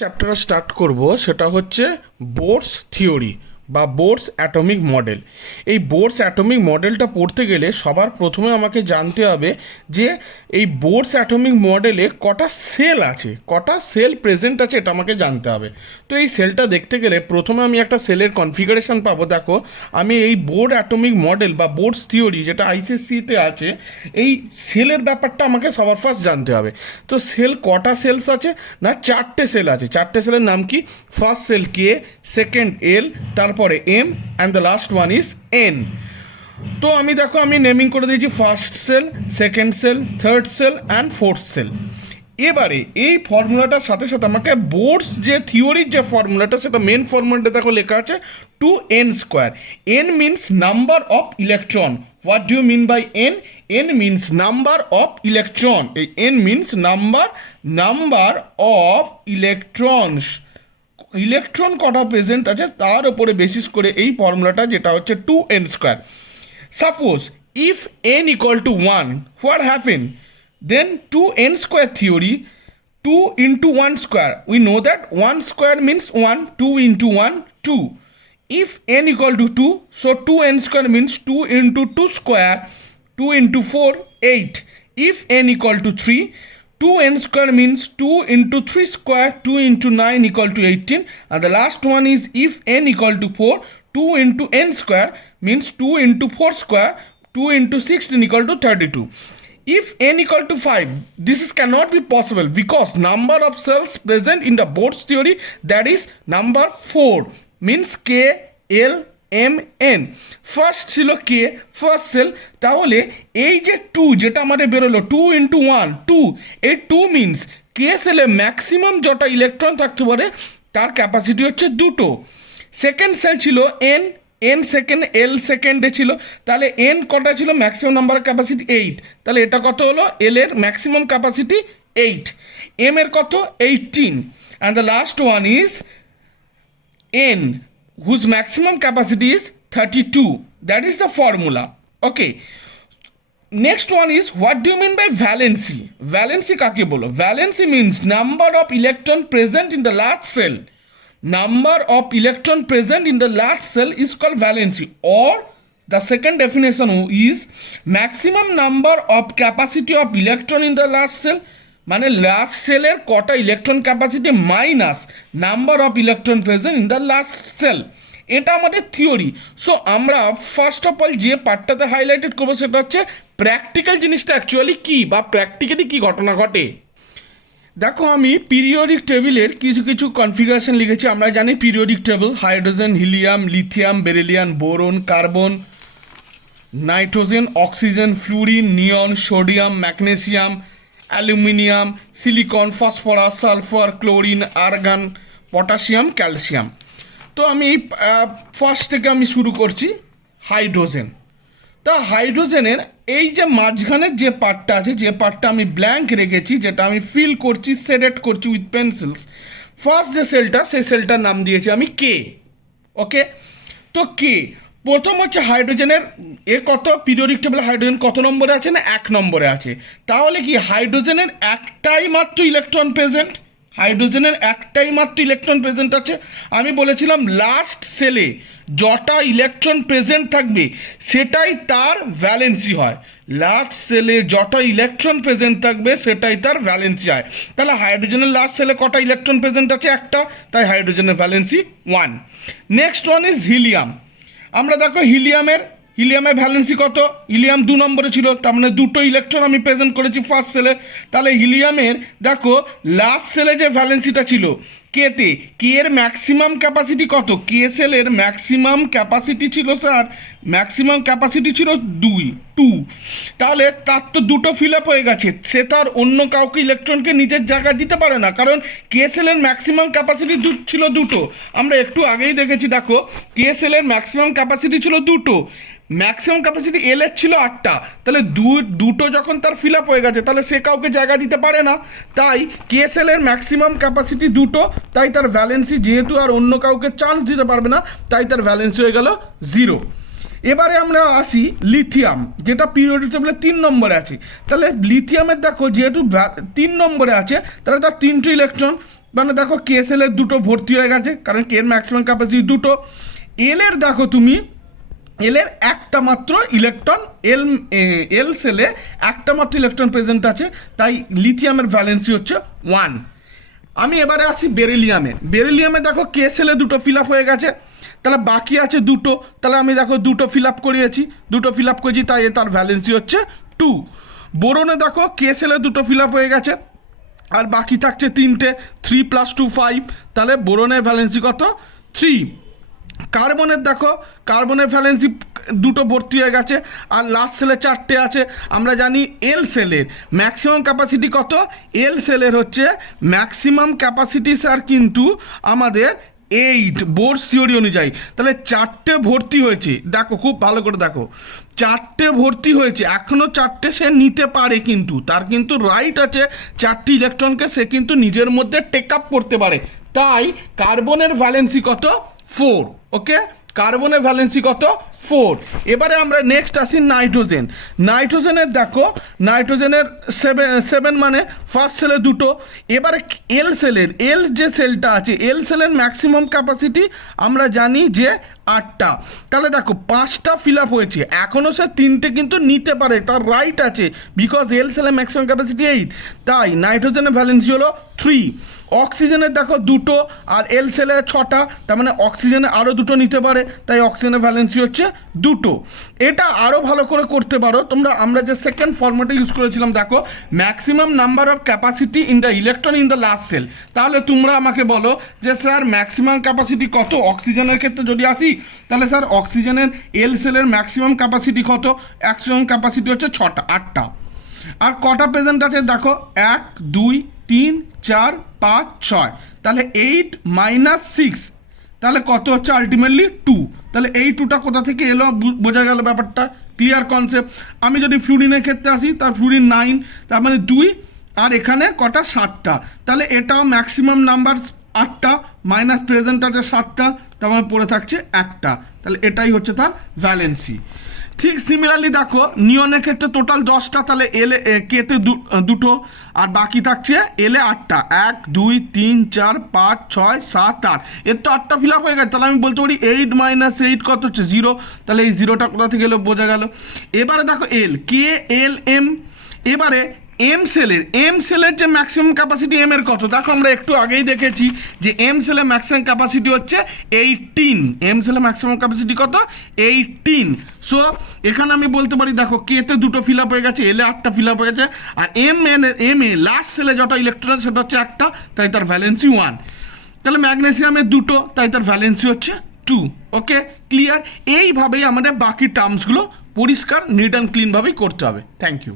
Chapter start করব সেটা হচ্ছে বোরস থিওরি বা বোরস অ্যাটমিক মডেল। এই বোরস অ্যাটমিক মডেলটা পড়তে গেলে সবার প্রথমে আমাকে জানতে হবে যে এই বোরস অ্যাটমিক মডেলে কটা সেল আছে, কটা সেল প্রেজেন্ট আছে, এটা আমাকে জানতে হবে। তো এই সেলটা দেখতে গেলে প্রথমে আমি একটা সেলের কনফিগারেশন পাবো। দেখো, আমি এই বোর অ্যাটমিক মডেল বা বোরস থিওরি যেটা আইসিএসসিতে আছে, এই সেলের ব্যাপারটা আমাকে সবার ফার্স্ট জানতে হবে। তো সেল কটা সেলস আছে না, চারটে সেল আছে। চারটে সেলের নাম কি? First cell K, second L, তারপরে M, and the last one is N. তো আমি নেমিং করে দিয়েছি first cell, second cell, third cell and fourth cell. এবারে এই ফর্মুলাটার সাথে সাথে আমাকে বোরস যে থিওরির যে ফর্মুলাটা, সেটা মেন ফর্মুলাটা দেখো লেখা আছে 2n square. N means number of electron. What do you mean by N? N means number of electron. এই N means number of electrons. Electron কটা প্রেজেন্ট আছে তার উপরে বেসিস করে এই ফর্মুলাটা, যেটা হচ্ছে 2n square. Suppose if n equal to 1, what happen? Then 2n square theory, 2 into 1 square. We know that 1 square means 1, 2 into 1, 2. If n equal to 2, so 2n square means 2 into 2 square, 2 into 4, 8. If n equal to 3, 2n square means 2 into 3 square, 2 into 9 equal to 18. And the last one is if n equal to 4, 2 into n square means 2 into 4 square, 2 into 16 equal to 32. If n equal to 5, this is cannot be possible because number of cells present in the Bohr's theory, that is number 4, means K, L, M, N. First ছিল কে, first sell. তাহলে এই যে 2 যেটা আমাদের বেরোলো, 2 into 1, 2, এই 2 means কে সেলে maximum যটা electron থাকতে পারে তার ক্যাপাসিটি হচ্ছে 2। সেকেন্ড সেল ছিল এন, এন সেকেন্ড, এল সেকেন্ডে ছিল। তাহলে এন কটা ছিল? Maximum number capacity 8। তাহলে এটা কত হলো? এল এর ম্যাক্সিমাম ক্যাপাসিটি 8, এম এর কত? 18, and the last one is n, whose maximum capacity is 32. That is the formula. Okay. Next one is, what do you mean by valency? Valency কাকে বলো? Valency means number of electron present in the last cell. Number of electron present in the last cell is called valency, or the second definition is maximum number of capacity of electron in the last cell, মানে last সেলের কটা electron capacity minus number of electron present in the last cell. এটা আমাদের theory. So আমরা first of all যে পার্টটাতে highlighted করবো সেটা হচ্ছে প্র্যাকটিক্যাল জিনিসটা অ্যাকচুয়ালি কী, বা প্র্যাকটিক্যালি কী ঘটনা ঘটে। দেখো, আমি পিরিয়ডিক টেবিলের কিছু কিছু কনফিগারেশন লিখেছি। আমরা জানি periodic table hydrogen, helium, lithium, beryllium, boron, carbon, nitrogen, oxygen, fluorine, neon, sodium, magnesium, aluminium, silicon, phosphorus, sulphur, chlorine, argon, potassium, calcium. তো আমি ফার্স্ট থেকে আমি শুরু করছি হাইড্রোজেন। তা হাইড্রোজেনের এই যে মাঝখানের যে পার্টটা আছে, যে পার্টটা আমি ব্ল্যাঙ্ক রেখেছি, যেটা আমি ফিল করছি, সেডেট করছি উইথ পেন্সিলস, ফার্স্ট যে সেলটা, সেই সেলটার নাম দিয়েছি আমি কে। ওকে, তো কে প্রথম হচ্ছে হাইড্রোজেনের কত পিরিয়ডিক টেবিলে হাইড্রোজেন কত নম্বরে আছে না 1 নম্বরে আছে। তাহলে কি হাইড্রোজেনের একটাই মাত্র ইলেকট্রন প্রেজেন্ট, হাইড্রোজেনের একটাই মাত্র ইলেকট্রন প্রেজেন্ট আছে। আমি বলেছিলাম লাস্ট সেলে যটা ইলেকট্রন প্রেজেন্ট থাকবে সেটাই তার ভ্যালেন্সি হয়। লাস্ট সেলে যটা ইলেকট্রন প্রেজেন্ট থাকবে সেটাই তার ভ্যালেন্সি হয়। তাহলে হাইড্রোজেনের লাস্ট সেলে কটা ইলেকট্রন প্রেজেন্ট আছে? একটা, তাই হাইড্রোজেনের valency 1। Next one is helium. আমরা দেখো হিলিয়ামের ভ্যালেন্সি কত? হিলিয়াম 2 নম্বরে ছিল, তার মানে 2টো ইলেকট্রন আমি প্রেজেন্ট করেছি ফার্স্ট সেলে। তাহলে হিলিয়ামের দেখো লাস্ট সেলে যে ভ্যালেন্সিটা ছিল কেতে, কে এর ম্যাক্সিমাম ক্যাপাসিটি কত? কে সেলের ম্যাক্সিমাম ক্যাপাসিটি ছিল স্যার, ম্যাক্সিমাম ক্যাপাসিটি ছিল 2। তাহলে তার তো 2টো ফিল আপ হয়ে গেছে, সে তার অন্য কাউকে ইলেকট্রনকে নিজের জায়গায় দিতে পারে না, কারণ কে সেলের ম্যাক্সিমাম ক্যাপাসিটি ছিল 2টো। আমরা একটু আগেই দেখেছি, দেখো কে সেলের ম্যাক্সিমাম ক্যাপাসিটি ছিল 2টো, ম্যাক্সিমাম ক্যাপাসিটি এল এর ছিল 8টা। তাহলে দুটো যখন তার ফিল আপ হয়ে গেছে তাহলে সে কাউকে জায়গা দিতে পারে না, তাই কেএসএল এর ম্যাক্সিমাম ক্যাপাসিটি 2টো, তাই তার ভ্যালেন্সি যেহেতু আর অন্য কাউকে চান্স দিতে পারবে না, তাই তার ভ্যালেন্সি হয়ে গেল 0। এবারে আমরা আসি লিথিয়াম, যেটা পিরিয়ডিক টেবিলে 3 নম্বরে আছে। তাহলে লিথিয়ামের দেখো যেহেতু 3 নম্বরে আছে, তাহলে তার 3টে ইলেকট্রন, মানে দেখো কে সেলের দুটো ভর্তি হয়ে গেছে, কারণ কে এর ম্যাক্সিমাম ক্যাপাসিটি দুটো। এল এর দেখো তুমি, এল এর একটা মাত্র ইলেকট্রন, এল সেলে একটা মাত্র ইলেকট্রন প্রেজেন্ট আছে, তাই লিথিয়ামের ভ্যালেন্সি হচ্ছে 1। আমি এবারে আসি বেরিলিয়ামে দেখো কে সেলে দুটো ফিল আপ হয়ে গেছে, তাহলে বাকি আছে দুটো, তাহলে আমি দেখো দুটো ফিল আপ করিয়েছি, তাই তার ভ্যালেন্সি হচ্ছে 2। বোরনে দেখো কে সেলে দুটো ফিল আপ হয়ে গেছে আর বাকি থাকছে তিনটে, 3 + 2 5, তাহলে বোরনের ভ্যালেন্সি কত? 3। কার্বনের দেখো, কার্বনের ভ্যালেন্সি দুটো ভর্তি হয়ে গেছে আর লাস্ট সেলে 4টে আছে। আমরা জানি এল সেলের ম্যাক্সিমাম ক্যাপাসিটি কত? এল সেলের হচ্ছে ম্যাক্সিমাম ক্যাপাসিটি স্যার কিন্তু আমাদের 8 বোরস থিওরি অনুযায়ী। তাহলে 4টে ভর্তি হয়েছে, দেখো খুব ভালো করে দেখো, 4টে ভর্তি হয়েছে, এখনও 4টে সে নিতে পারে, কিন্তু তার কিন্তু রাইট আছে 4টি ইলেকট্রনকে সে কিন্তু নিজের মধ্যে টেক আপ করতে পারে। তাই কার্বনের ভ্যালেন্সি কত? 4। ওকে, কার্বনের ভ্যালেন্সি কত? 4। এবারে আমরা নেক্সট আসি নাইট্রোজেনের দেখো, নাইট্রোজেনের 7 মানে ফার্স্ট সেলে দুটো। এবারে এল সেলের, এল যে সেলটা আছে, এল সেলের ম্যাক্সিমাম ক্যাপাসিটি আমরা জানি যে 8টা, তাহলে দেখো 5টা ফিল আপ হয়েছে, এখনও সে 3টে কিন্তু নিতে পারে, তার রাইট আছে, বিকজ এল সেলের ম্যাক্সিমাম ক্যাপাসিটি 8, তাই নাইট্রোজেনের ভ্যালেন্সি হলো 3। অক্সিজেনের দেখো দুটো আর এল সেলে 6টা, তার মানে অক্সিজেনে আরও দুটো নিতে পারে, তাই অক্সিজেনের ভ্যালেন্সি হচ্ছে 2। এটা আরও ভালো করে করতে পারো তোমরা, আমরা যে সেকেন্ড ফর্মেটে ইউজ করেছিলাম দেখো, maximum number of capacity in the electron in the last cell. তাহলে তোমরা আমাকে বলো যে স্যার ম্যাক্সিমাম ক্যাপাসিটি কত অক্সিজেনের ক্ষেত্রে যদি আসি, তাহলে স্যার অক্সিজেনের এল সেলের ম্যাক্সিমাম ক্যাপাসিটি কত? ম্যাক্সিমাম ক্যাপাসিটি হচ্ছে 8টা। আর কটা প্রেজেন্ট আছে দেখো, 1 2 3 4 5 6, তাহলে 8 - 6, তাহলে কত হচ্ছে আলটিমেটলি 2। তাহলে এই 2টা কোথা থেকে এলো বোঝা গেল ব্যাপারটা, ক্লিয়ার কনসেপ্ট। আমি যদি ফ্লুরিনের ক্ষেত্রে আসি, তার ফ্লুরিন 9, তার মানে 2, আর এখানে কটা? 7টা, তাহলে এটাও ম্যাক্সিমাম নাম্বার 8টা, মাইনাস প্রেজেন্ট আছে 7টা, তার মানে পড়ে থাকছে 1টা, তাহলে এটাই হচ্ছে তার ভ্যালেন্সি। ঠিক সিমিলারলি দেখো নিয়নের ক্ষেত্রে টোটাল 10টা, তাহলে এলে কেতে দুটো আর বাকি থাকছে এলে 8টা, 1 2 3 4 5 6 7 8, এর তো 8টা ফিল আপ হয়ে গেছে, তাহলে আমি বলতে পারি 8 - 8 কত হচ্ছে? 0, তাহলে এই 0টা কোথা থেকে এলো বোঝা গেল। এবারে দেখো এল, কে এল এম, এবারে এম সেলের যে ম্যাক্সিমাম ক্যাপাসিটি এম এর কত? দেখো আমরা একটু আগেই দেখেছি যে এম সেলের ম্যাক্সিমাম ক্যাপাসিটি হচ্ছে 18, এম সেলের ম্যাক্সিমাম ক্যাপাসিটি কত? 18। সো এখানে আমি বলতে পারি দেখো কেতে দুটো ফিল আপ হয়ে গেছে, এলে 8টা ফিল আপ হয়ে গেছে, আর এম এ লাস্ট সেলে যটা ইলেকট্রন সেটা হচ্ছে 1টা, তাই তার ভ্যালেন্সি 1। তাহলে ম্যাগনেসিয়ামের দুটো, তাই তার ভ্যালেন্সি হচ্ছে 2। ওকে, ক্লিয়ার। এইভাবেই আমাদের বাকি টার্মসগুলো পরিষ্কার নিট অ্যান্ড ক্লিনভাবেই করতে হবে। Thank you.